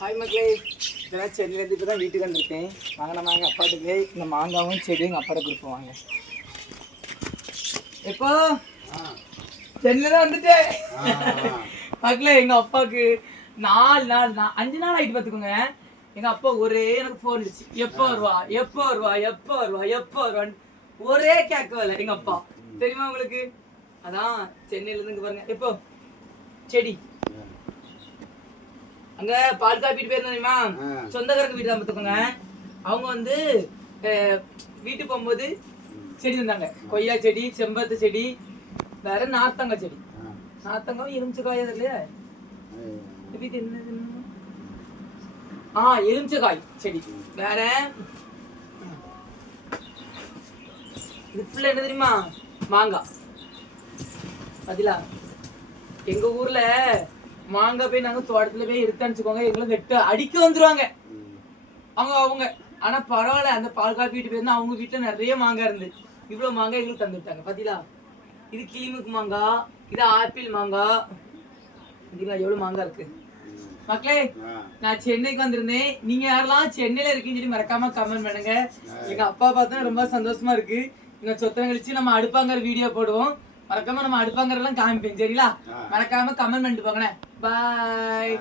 Hi மக்களே, இதெல்லாம் செடியிலேருந்து இப்போ தான் வீட்டுக்கு வந்திருக்கேன். வாங்கின மாங்காய் அப்பாட்டுக்கு இந்த மாங்காவும் செடி எங்கள் அப்பாட்ட கொடுப்போம். எப்போ சென்னையில் தான் வந்துட்டேன் மக்களே. எங்கள் அப்பாவுக்கு 5 நாள் ஆகிட்டு பார்த்துக்கோங்க. எங்கள் அப்பா ஒரே எனக்கு ஃபோன் அடிச்சு, எப்போ வருவா எப்போ வருவா எப்போ வருவா எப்போ வருவான்னு ஒரே கேட்கவில்லை எங்கள் அப்பா. தெரியுமா உங்களுக்கு? அதான் சென்னையிலேருந்து பாருங்க. எப்போ செடி அங்க பால் காப்பிட்டு போயிருந்தோம் தெரியுமா? சொந்தக்காரங்க வீட்டு தான் பார்த்துக்கோங்க. அவங்க வந்து வீட்டுக்கு போகும்போது செடி தந்தாங்க. கொய்யா செடி, செம்பருத்தி செடி, வேற நார்த்தங்காய் செடி. நார்த்தங்காய் எலுமிச்சக்காய் இல்லையா? வீட்டு என்ன எலுமிச்சக்காய் செடி. வேற இது ஃபுல்லா என்ன தெரியுமா? மாங்காய். பதிலா எங்க ஊர்ல மாங்காய் போய் நாங்க தோட்டத்துல போய் எடுத்தாச்சுக்கோங்க, எங்களை வெட்ட அடிக்க வந்துருவாங்க அவங்க. ஆனா பரவாயில்ல, அந்த பால் காப்பி வீட்டு போயிருந்தா அவங்க வீட்டுல நிறைய மாங்காய் இருந்து இவ்வளவு மாங்காய் எங்களுக்கு தந்து விட்டாங்க. பாத்தீங்களா? இது கிளிமுக்கு மாங்காய், இது ஆப்பிள் மாங்காய். பாத்தீங்களா எவ்வளவு மாங்காய் இருக்கு மக்களே. நான் சென்னைக்கு வந்திருந்தேன். நீங்க யாரெல்லாம் சென்னையில இருக்கீங்கன்னு சொல்லி மறக்காம கமெண்ட் பண்ணுங்க. எங்க அப்பா பார்த்தா ரொம்ப சந்தோஷமா இருக்கு. எங்க சொத்தம் கழிச்சு நம்ம அடுப்பாங்கிற வீடியோ போடுவோம். மறக்காம நம்ம அடுப்பாங்கிறதெல்லாம் காமிப்பேன். சரிங்களா? மறக்காம கமெண்ட் பண்ணிட்டு போங்கண்ணே. பாய்.